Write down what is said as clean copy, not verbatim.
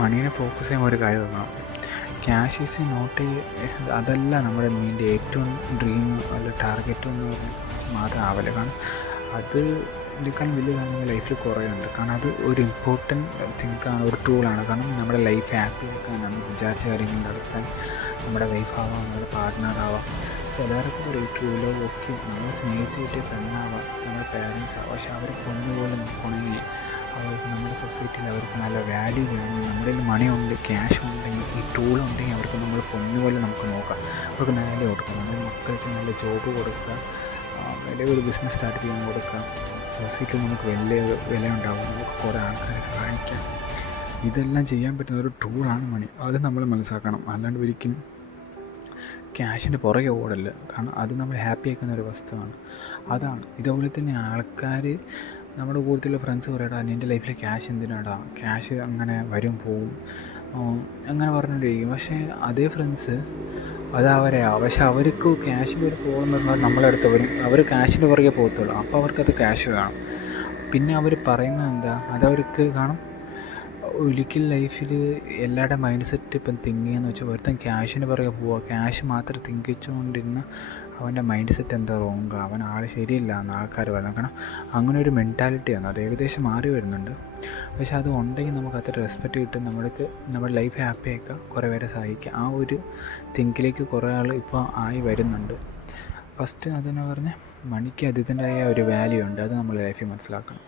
മണീനെ focus ചെയ്യുമ്പോൾ ഒരു കാര്യം വെക്കണം. ക്യാഷ് ഈസ് നോട്ട് അതല്ല നമ്മുടെ മീൻ്റെ ഏറ്റവും ഡ്രീം അല്ല ടാർഗറ്റ് എന്ന് പറഞ്ഞ് മാത്രം ആവില്ല. കാരണം അത് ഇതിനേക്കാൾ വലിയ കാര്യങ്ങൾ ലൈഫിൽ കുറേ ഉണ്ട്. കാരണം അത് ഒരു ഇമ്പോർട്ടൻറ്റ് തിങ്കാണ്, ഒരു ടൂളാണ്. കാരണം നമ്മുടെ ലൈഫ് ഹാപ്പി ആക്കാൻ, നമ്മൾ വിചാരിച്ച കാര്യങ്ങൾ നടത്താൻ, നമ്മുടെ വൈഫാവാം, നമ്മുടെ പാർട്ട്ണറാവാം, ചിലർക്ക് ഒരു ടൂളോ ഒക്കെ നമ്മൾ സ്നേഹിച്ച് കിട്ടിയ ഫ്രണ്ടാവാം, നമ്മുടെ പേരൻസ് ആവാം. പക്ഷെ അവർ പൊന്നുപോലെ നോക്കണമെങ്കിൽ നമ്മുടെ സൊസൈറ്റിയിൽ അവർക്ക് നല്ല വാല്യൂ ചെയ്യണം. നമ്മുടെ കയ്യിൽ മണി ഉണ്ട്, ക്യാഷ് ഉണ്ടെങ്കിൽ, ഈ ടൂൾ ഉണ്ടെങ്കിൽ അവർക്ക് നമ്മൾ പൊന്നുപോലെ നമുക്ക് നോക്കാം, അവർക്ക് വാല്യൂ കൊടുക്കാം. നമ്മുടെ മക്കൾക്ക് നല്ല ജോബ് കൊടുക്കുക, വലിയൊരു ബിസിനസ് സ്റ്റാർട്ട് ചെയ്യാൻ കൊടുക്കുക, സൊസൈറ്റിയിൽ നമുക്ക് വലിയ വില ഉണ്ടാകും, നമുക്ക് കുറേ ആൾക്കാരെ സഹായിക്കാം. ഇതെല്ലാം ചെയ്യാൻ പറ്റുന്ന ഒരു ടൂളാണ് മണി. അത് നമ്മൾ മനസ്സിലാക്കണം. അല്ലാണ്ട് ഒരിക്കലും ക്യാഷിൻ്റെ പുറകെ ഓടല്ല. കാരണം അത് നമ്മൾ ഹാപ്പി ആക്കുന്ന ഒരു വസ്തുവാണ്. അതാണ്. ഇതുപോലെ തന്നെ ആൾക്കാർ നമ്മുടെ കൂടുതലുള്ള ഫ്രണ്ട്സ് പറയടാ നിൻ്റെ ലൈഫിൽ ക്യാഷ് എന്തിനാടാ, ക്യാഷ് അങ്ങനെ വരും പോവും അങ്ങനെ പറഞ്ഞുകൊണ്ടിരിക്കും. പക്ഷേ അതേ ഫ്രണ്ട്സ് പക്ഷെ അവർക്ക് ക്യാഷിൻ്റെ ഒരു പോകുന്നത് നമ്മളെടുത്ത് വരും. അവർ ക്യാഷിൻ്റെ പുറകെ പോകത്തുള്ളൂ. അപ്പോൾ അവർക്കത് ക്യാഷ് വേണം. പിന്നെ അവർ പറയുന്നത് എന്താ, അതവർക്ക് കാണും. ഒരിക്കൽ ലൈഫിൽ എല്ലാവരുടെ മൈൻഡ് സെറ്റ് ഇപ്പം തിങ്ക് ചെയ്യുകയെന്ന് വെച്ചാൽ ഒരുത്തൻ ക്യാഷിന് പുറകെ പോവുക, ക്യാഷ് മാത്രം തിങ്കിച്ചുകൊണ്ടിരുന്ന അവൻ്റെ മൈൻഡ് സെറ്റ് എന്താ റോങ്ങാണ്, അവൻ ആൾ ശരിയില്ല എന്ന് ആൾക്കാർ പറയണം. കാരണം അങ്ങനെ ഒരു മെൻറ്റാലിറ്റിയാണ്. അത് ഏകദേശം മാറി വരുന്നുണ്ട്. പക്ഷെ അത് ഉണ്ടെങ്കിൽ നമുക്ക് അത്ര റെസ്പെക്റ്റ് കിട്ടും, നമ്മുടെ ലൈഫ് ഹാപ്പി ആക്കുക, കുറേ പേരെ സഹായിക്കുക. ആ ഒരു തിങ്കിലേക്ക് കുറേ ആൾ ഇപ്പോൾ ആയി വരുന്നുണ്ട്. ഫസ്റ്റ് അതെന്ന് പറഞ്ഞാൽ മണിക്ക് അതിൻ്റെതായ ഒരു വാല്യൂ ഉണ്ട്. അത് നമ്മൾ ലൈഫിൽ മനസ്സിലാക്കണം.